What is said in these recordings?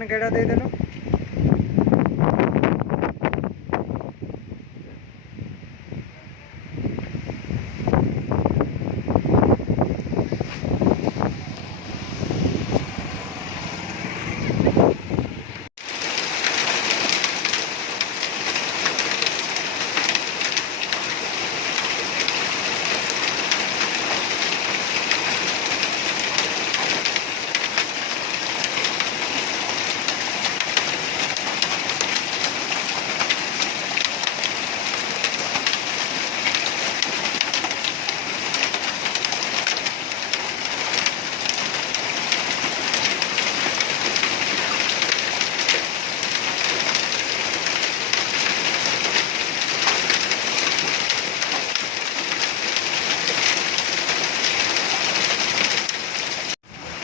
मैंने केड़ा दे देलो।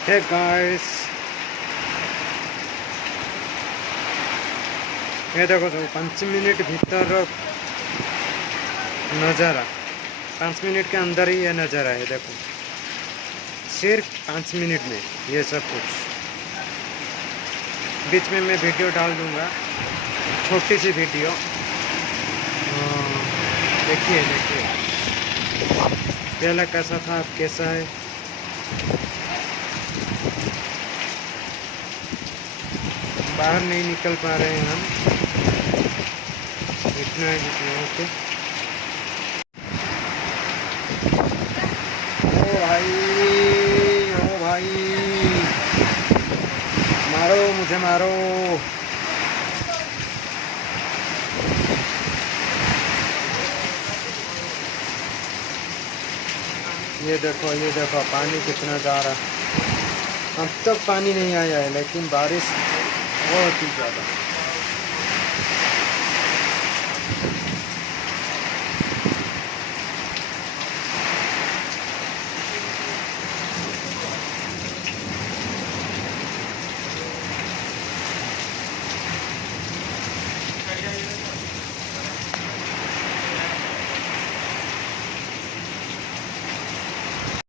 हे गाइस, ये देखो तो 5 मिनट भीतर नज़ारा, 5 मिनट के अंदर ही ये नज़ारा है। देखो सिर्फ 5 मिनट में ये सब कुछ। बीच में मैं वीडियो डाल दूंगा, छोटी सी वीडियो। देखिए पहला कैसा था, अब कैसा है। बाहर नहीं निकल पा रहे हैं हम, इतना है जितना। ओके ओ भाई मारो, मुझे मारो। ये देखो पानी कितना जा रहा। अब तक पानी नहीं आया है, लेकिन बारिश बहुत ही ज़्यादा।